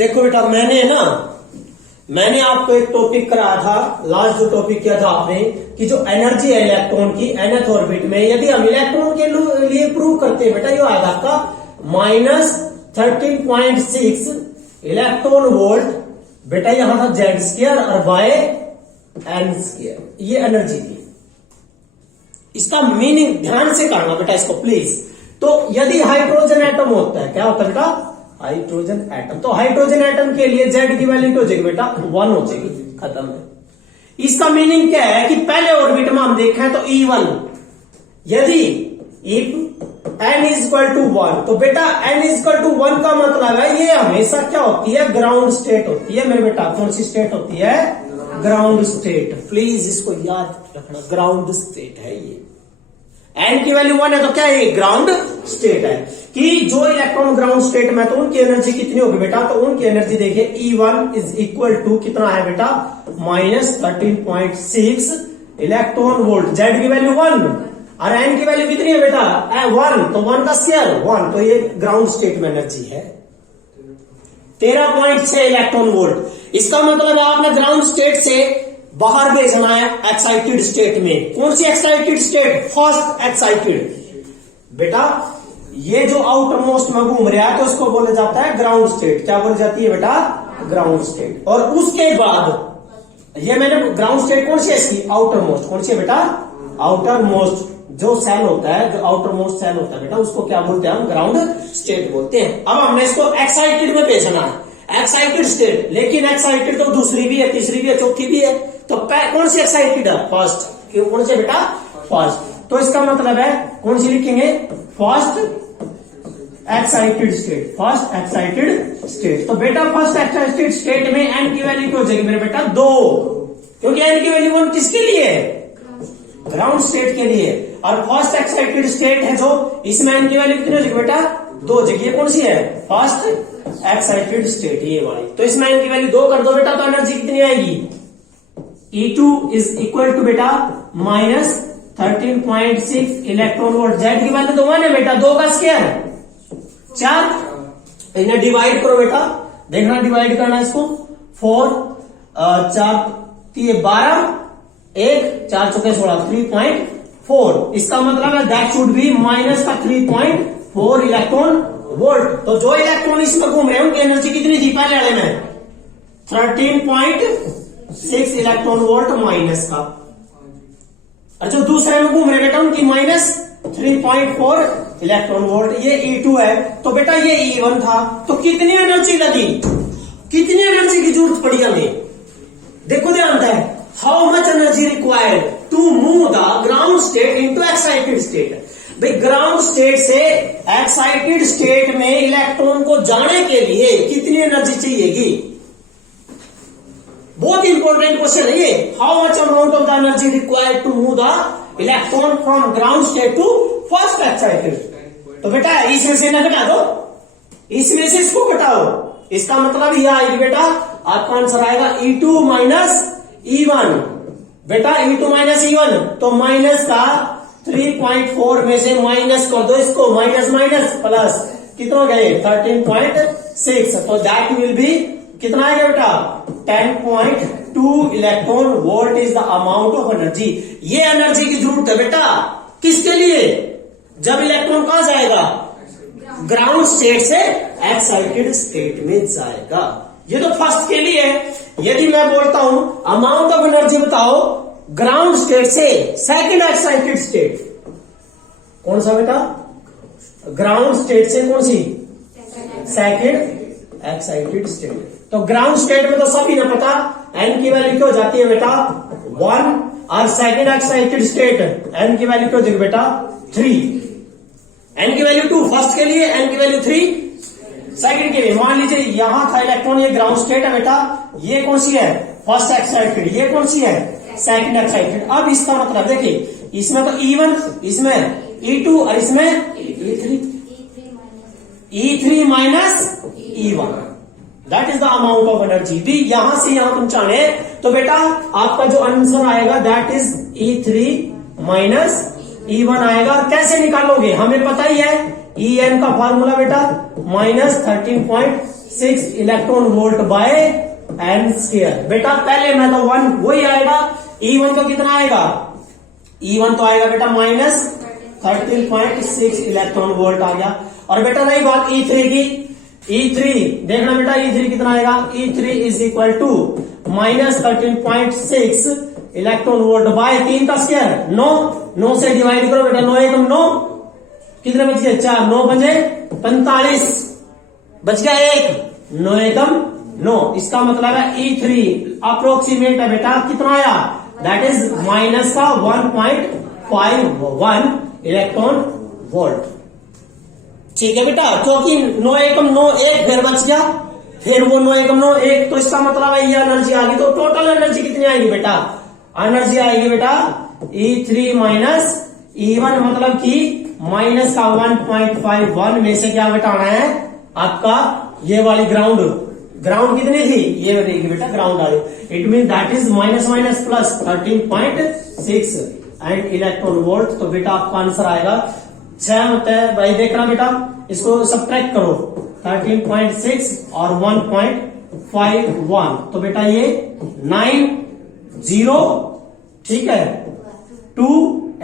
देखो बेटा मैंने आपको एक टॉपिक कराया था, लास्ट जो टॉपिक किया था आपने कि जो एनर्जी है इलेक्ट्रॉन की nth ऑर्बिट में, यदि हम इलेक्ट्रॉन के लिए प्रूव करते हैं बेटा, ये आएगा आपका -13.6 इलेक्ट्रॉन वोल्ट बेटा, यहां था जेड स्क्वायर और बाय एन स्क्वायर, ये एनर्जी थी। इसका मीनिंग ध्यान से करना बेटा इसको प्लीज। तो यदि हाइड्रोजन एटम होता है, क्या होता है बेटा, हाइड्रोजन एटम, तो हाइड्रोजन एटम के लिए जेड की वैल्यू हो जाएगी बेटा 1 हो जाएगी, खत्म है। इसका मीनिंग क्या है कि पहले ऑर्बिट में हम देखें तो E1, यदि if n is equal to 1, तो बेटा n इज इक्वल टू 1 का मतलब है ये हमेशा क्या होती है, ग्राउंड स्टेट होती है मेरे बेटा। कौन सी स्टेट होती है, ग्राउंड स्टेट। प्लीज इसको याद रखना, ग्राउंड स्टेट है ये। n की वैल्यू 1 है तो क्या है, ग्राउंड स्टेट है। कि जो इलेक्ट्रॉन ग्राउंड स्टेट में, तो उनकी एनर्जी कितनी होगी बेटा, तो उनकी एनर्जी देखिए E1 इज इक्वल टू कितना है बेटा, -13.6 इलेक्ट्रॉन वोल्ट। जेड की वैल्यू 1 और n की वैल्यू कितनी है बेटा 1, तो 1 का स्क्वायर 1, तो ये ग्राउंड स्टेट में एनर्जी है 13.6 इलेक्ट्रॉन वोल्ट। इसका मतलब आपने ग्राउंड स्टेट से बाहर भेजना है एक्साइटेड स्टेट में। कौन सी एक्साइटेड स्टेट, फर्स्ट एक्साइटेड बेटा। ये जो आउटर मोस्ट में घूम रहा है तो उसको बोला जाता है ग्राउंड स्टेट। क्या बोली जाती है बेटा, ग्राउंड स्टेट। और उसके बाद ये मैंने ग्राउंड स्टेट कौन सी है इसकी, आउटर मोस्ट। कौन सी है बेटा, आउटर मोस्ट जो सेल होता है, जो आउटर मोस्ट सेल होता है बेटा, उसको क्या बोलते हैं हम, ग्राउंड स्टेट बोलते हैं। अब हमने इसको एक्साइटेड में भेजना है, एक्साइटेड स्टेट। लेकिन एक्साइटेड तो दूसरी भी है, तीसरी भी है, चौथी भी है, तो कौन सी एक्साइटेड है, फर्स्ट। क्यों, कौन सी बेटा, फर्स्ट। तो इसका मतलब है कौन सी लिखेंगे, first excited state, first excited state. तो बेटा फर्स्ट एक्साइटेड स्टेट में n की वैल्यू क्या हो जाएगी मेरे बेटा 2, क्योंकि n की वैल्यू 1 किसके लिए है, ग्राउंड स्टेट के लिए। और फर्स्ट एक्साइटेड स्टेट है जो, इसमें n की वैल्यू कितनी हो जाएगी बेटा 2 हो जाएगी। ये कौन सी है, फर्स्ट एक्साइटेड स्टेट, ये वाली। तो इसमें n की वैल्यू 2 कर दो बेटा, तो एनर्जी कितनी आएगी, E2 इज इक्वल टू बेटा -13.6 इलेक्ट्रॉन वोल्ट। जेड की वैल्यू तो 1 है बेटा, 2 का स्क्वायर 4, इन्हें डिवाइड करो बेटा, देखना डिवाइड करना इसको, 4 4 12 1 4 चौके 16 3.4। इसका मतलब है दैट शुड बी माइनस का 3.4 इलेक्ट्रॉन वोल्ट। तो जो इलेक्ट्रॉन इसमें घूम रहे हैं उनकी एनर्जी कितनी थी पहले वाले में, 13.6 इलेक्ट्रॉन वोल्ट माइनस का। और जो दूसरे में घूम रहे बेटा उनकी -3.4 इलेक्ट्रॉन वोल्ट। ये E2 है, तो बेटा ये E1 था, तो कितनी एनर्जी लगी, कितनी एनर्जी की जरूरत पड़ी हमें, देखो ध्यान है, how much energy required to move the ground state into excited state. भाई ग्राउंड स्टेट से एक्साइटेड स्टेट में इलेक्ट्रॉन को जाने के लिए कितनी एनर्जी चाहिएगी, बहुत इंपॉर्टेंट क्वेश्चन है ये। How much amount of the energy required to move the electron from ground state to first excited. तो बेटा इसमें से ना घटा दो, इसमें से इसको घटाओ, इसका मतलब यह आएगी बेटा, आपका आंसर आएगा E2 माइनस E1। बेटा E2 माइनस E1, तो माइनस का 3.4 में से माइनस कर दो इसको, माइनस माइनस प्लस कितना गए 13.6, तो दैट विल बी कितना आएगा बेटा 10.2 electron volt is the amount of energy. ये एनर्जी की जरूरत है बेटा किसके लिए, जब इलेक्ट्रॉन कहां जाएगा, ग्राउंड स्टेट से एक्साइटेड स्टेट में जाएगा। ये तो फर्स्ट के लिए है। यदि मैं बोलता हूं अमाउंट ऑफ एनर्जी बताओ ग्राउंड स्टेट से सेकंड एक्साइटेड स्टेट, कौन सा बेटा, ग्राउंड स्टेट से कौन सी, सेकंड एक्साइटेड स्टेट। तो ग्राउंड स्टेट में तो सभी ने पता n की वैल्यू क्या हो जाती है बेटा 1, और सेकंड एक्साइटेड स्टेट n की वैल्यू क्या हो जाएगी बेटा 3, n की वैल्यू 2 फर्स्ट के लिए, n की वैल्यू 3 सेकंड के लिए। मान लीजिए यहां था इलेक्ट्रॉन, ये ग्राउंड स्टेट है बेटा, ये कौन सी है फर्स्ट एक्साइटेड, ये कौन सी है सेकंड एक्साइटेड। अब इसका मतलब देखिए, इसमें तो E1, इसमें E2 और इसमें E3 minus E1, that is the amount of energy. भी यहां से यहां पहुंचाने, तो बेटा आपका जो आंसर आएगा that is E3 minus E1 आएगा। कैसे निकालोगे, हमें पता ही है, En का फार्मूला बेटा -13.6 6 electron volt by n square. बेटा पहले में तो 1 वही आएगा, E1 तो कितना आएगा, E1 तो आएगा बेटा माइनस 13.6 इलेक्ट्रॉन वोल्ट आ गया। और बेटा रही बात E3 की, E3 देखना बेटा E3 कितना आएगा, E3 is equal to minus 13.6 electron volt by 3 का स्क्वायर 9 से डिवाइड करो बेटा, 9 एकम 9, कितने बच गए 4, 9 बजे 45, बच गया 1, 9 एकम 9। इसका मतलब है E3 अप्रोक्सीमेट है बेटा कितना आया, दैट इज माइनस का 1.51 इलेक्ट्रॉन वोल्ट। ठीक है बेटा, क्योंकि 9 एकम 9 1 फिर बच गया, फिर वो 9 एकम 9 1, तो इसका मतलब है ये एनर्जी आ गई। तो टोटल एनर्जी कितनी आएगी बेटा, एनर्जी आएगी बेटा E3 माइनस E1, मतलब कि माइनस का 1.51 में से क्या घटाना है आपका, ये वाली ग्राउंड कितनी थी, ये रहेगी बेटा ग्राउंड आ रही। It mean that is minus minus plus 13.6 and electron volt. तो बेटा आपका आंसर आएगा 6 होता है भाई, देखना बेटा इसको सब्ट्रैक्ट करो, 13.6 और 1.51, तो बेटा ये 9 0, ठीक है 2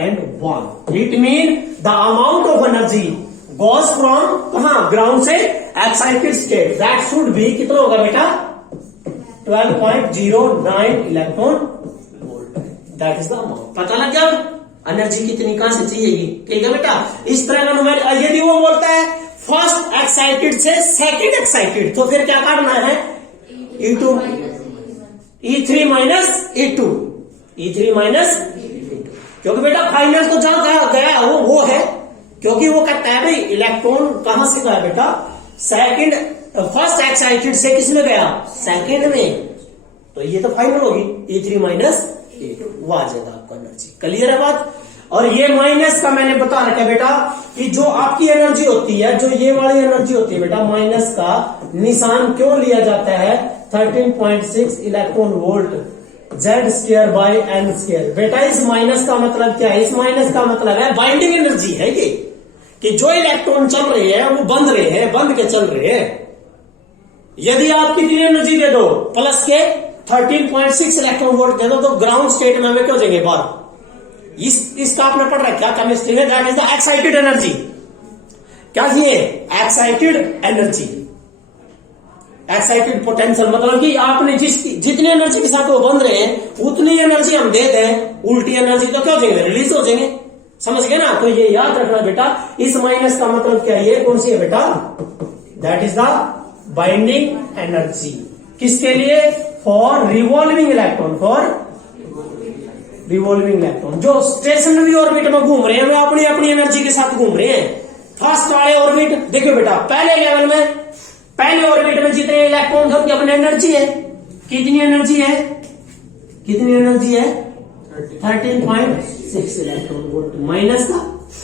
and 1। It mean the amount of energy goes from कहां, ग्राउंड से excited state, that should be कितना होगा बेटा 12.09 electron volt, that is the amount. पता लग गया एनर्जी कितनी कहां से चाहिए, ठीक है बेटा। इस तरह का न्यूमेरिक, यदि वो बोलता है फर्स्ट एक्साइटेड से सेकंड एक्साइटेड, तो फिर क्या करना है E2 E3 minus E2, E3 minus, क्योंकि बेटा फाइनल तो जहां गया वो है, क्योंकि वो कहता है भाई इलेक्ट्रॉन कहां से गया बेटा, सेकंड, फर्स्ट एक्साइटेड से किसमें गया, सेकंड में, तो ये तो फाइनल होगी E3 माइनस E2, वो आ जाएगा आपका एनर्जी। क्लियर है बात। और ये माइनस का मैंने बता रखा है बेटा कि जो आपकी एनर्जी होती है, जो ये वाली एनर्जी होती है बेटा, माइनस का निशान क्यों लिया जाता है, 13.6 electron volt Z square by N square. बेटा इस माइनस का मतलब क्या है, इस माइनस का मतलब है बाइंडिंग एनर्जी है ये, कि जो इलेक्ट्रॉन चल रहे हैं वो बंध रहे हैं, बंध के चल रहे हैं। यदि आप कितनी एनर्जी दे दो, प्लस के 13.6 इलेक्ट्रॉन वोल्ट दे दो, तो ग्राउंड स्टेट में हमें क्यों जाएंगे बाहर, इसका आपने पढ़ रखा क्या केमिस्ट्री में, that is the excited energy. क्या ये एक्साइटेड एनर्जी, एक्साइटेड पोटेंशियल, मतलब कि आपने जितनी एनर्जी के साथ वो बंध रहे हैं उतनी एनर्जी हम दे दें, उल्टी एनर्जी तो क्या हो जाएंगे, रिलीज हो जाएंगे, समझ गए ना। तो ये याद रखना बेटा, इस माइनस का मतलब क्या है, कौन सी है बेटा, that is the binding energy. किसके लिए, for revolving electron, for revolving electron. जो स्टेशनरी ऑर्बिट में घूम रहे हैं वे अपनी अपनी एनर्जी के साथ घूम रहे हैं। फर्स्ट वाले ऑर्बिट देखो बेटा, पहले लेवल में, पहले ऑर्बिट में जितने इलेक्ट्रॉन थे उनकी अपनी एनर्जी है, कितनी एनर्जी है, कितनी एनर्जी है 13.6 इलेक्ट्रॉन वोल्ट माइनस का,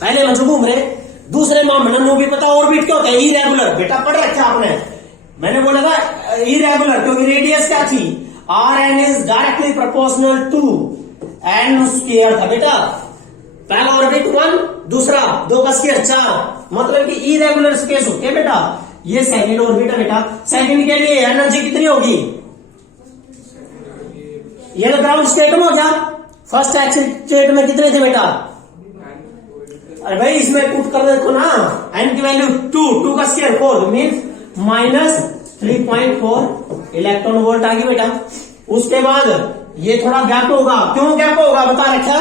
पहले में जो घूम रहे। दूसरे मामले में भी पता ऑर्बिट क्या होता है, इरेगुलर, बेटा पढ़ रखा आपने, मैंने बोला था इरेगुलर, क्योंकि रेडियस क्या थी, Rn is directly proportional to N square था बेटा। पहला ऑर्बिट 1, दूसरा 2 का स्क्वायर 4, मतलब कि इरेगुलर स्पेस होते हैं बेटा। ये सेकंड ऑर्बिट है बेटा, सेकंड के लिए एनर्जी कितनी होगी, ये तो ग्राउंड स्टेट में हो गया। फर्स्ट स्टेट में कितने थे बेटा, अरे भाई इसमें पुट कर देखो ना, N की वैल्यू 2 का square 4 means minus 3.4 electron volt आ गई बेटा। उसके बाद ये थोड़ा गैप होगा, क्यों गैप होगा बता रखा,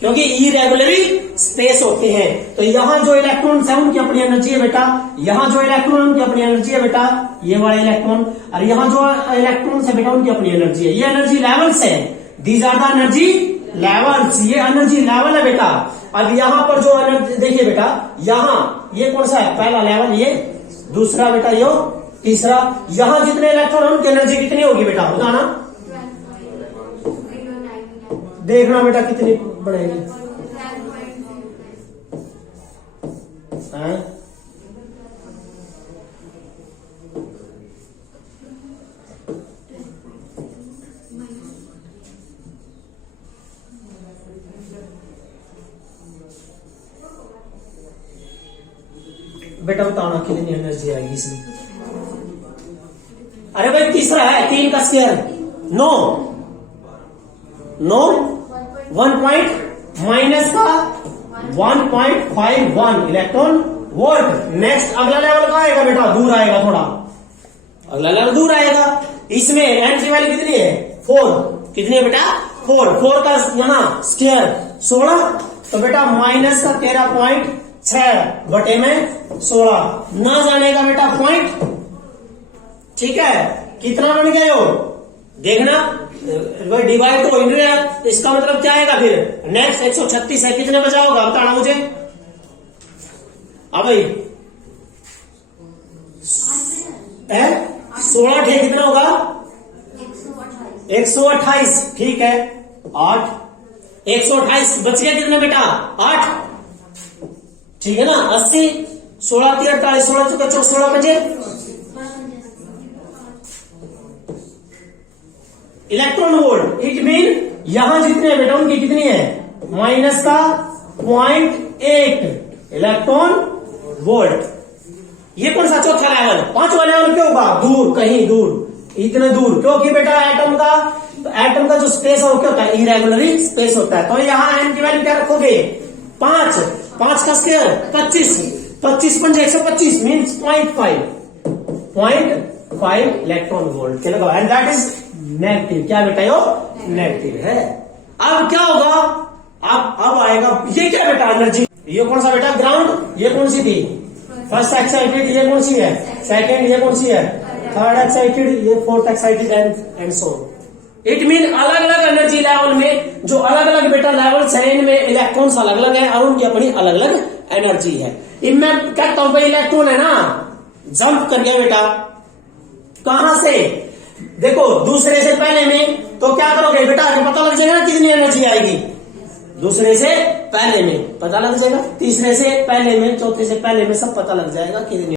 क्योंकि इरेगुलरी स्पेस होते हैं। तो यहां जो इलेक्ट्रॉन्स है उनकी अपनी एनर्जी है बेटा, यहां जो इलेक्ट्रॉन उनकी अपनी एनर्जी है बेटा, ये वाले इलेक्ट्रॉन, और यहां जो इलेक्ट्रॉन्स है बेटा उनकी अपनी एनर्जी है। ये एनर्जी लेवल्स है, these are the energy levels, ये एनर्जी लेवल है बेटा। अब यहां पर जो एनर्जी देखिए बेटा, यहां ये कौन सा है, पहला लेवल, ये दूसरा बेटा, ये तीसरा। यहां जितने इलेक्ट्रॉन है उनकी एनर्जी कितनी होगी बेटा, बताना, देखना बेटा कितनी बढ़ेगी, बेटा बताना कितनी एनर्जी आएगी इसमें। अरे भाई तीसरा है 3 का स्क्वायर 9 9 1 पॉइंट माइनस का 1.51 इलेक्ट्रॉन वोल्ट। नेक्स्ट अगला लेवल का आएगा बेटा, दूर आएगा थोड़ा, अगला लेवल दूर आएगा। इसमें एन की वैल्यू कितनी है 4, कितनी है बेटा 4 का यहाँ स्क्वायर 16, तो बेटा माइनस का 13.6 बटे में 16 ना जाने का बेटा पॉइंट। ठीक है, कितना बन गया हो देखना, डिवाइड तो इसका मतलब क्या आएगा फिर नेक्स्ट 136 है, कितने बचा होगा बताना मुझे। अब भाई 16 ठीक कितना होगा 128, ठीक है 8 128 बच गया कितने बेटा 8, ठीक है ना 80 16 48 16 चौका 16 बचे। इलेक्ट्रॉन वोल्ट इट मीन यहां जितने बेटा उनकी कितनी है माइनस का 0.8 इलेक्ट्रॉन वोल्ट। ये कौन सा चौथा लेवल, पांचवा लेवल क्यों होगा दूर, कहीं दूर, इतने दूर, क्योंकि बेटा एटम का जो स्पेस है वो क्या होता है इरेगुलर स्पेस होता है। तो यहां एन की वैल्यू क्या रखोगे 5 का स्क्वायर 25 पंजे 125 मीन्स 0.5 इलेक्ट्रॉन वोल्ट चलेगा, एंड दैट इज नेगेटिव। क्या बेटा यो नेगेटिव है। अब क्या होगा, अब आएगा ये क्या बेटा एनर्जी, ये कौन सा बेटा ग्राउंड, ये कौन सी थी फर्स्ट एक्साइटेड, ये कौन सी है सेकंड, ये कौन सी है थर्ड एक्साइटेड, ये fourth excited and so. It mean अलग अलग एनर्जी लेवल में जो अलग अलग बेटा लेवल्स है इनमें इलेक्ट्रॉन्स अलग अलग है और उनकी अपनी अलग अलग एनर्जी है। इनमें कहता हूं भाई इलेक्ट्रॉन है ना जंप कर गया बेटा कहां से, देखो दूसरे से पहले में, तो क्या करोगे बेटा पता लग जाएगा कितनी एनर्जी आएगी, दूसरे से पहले में पता लग जाएगा, तीसरे से पहले में, चौथे से पहले में सब पता लग जाएगा कितनी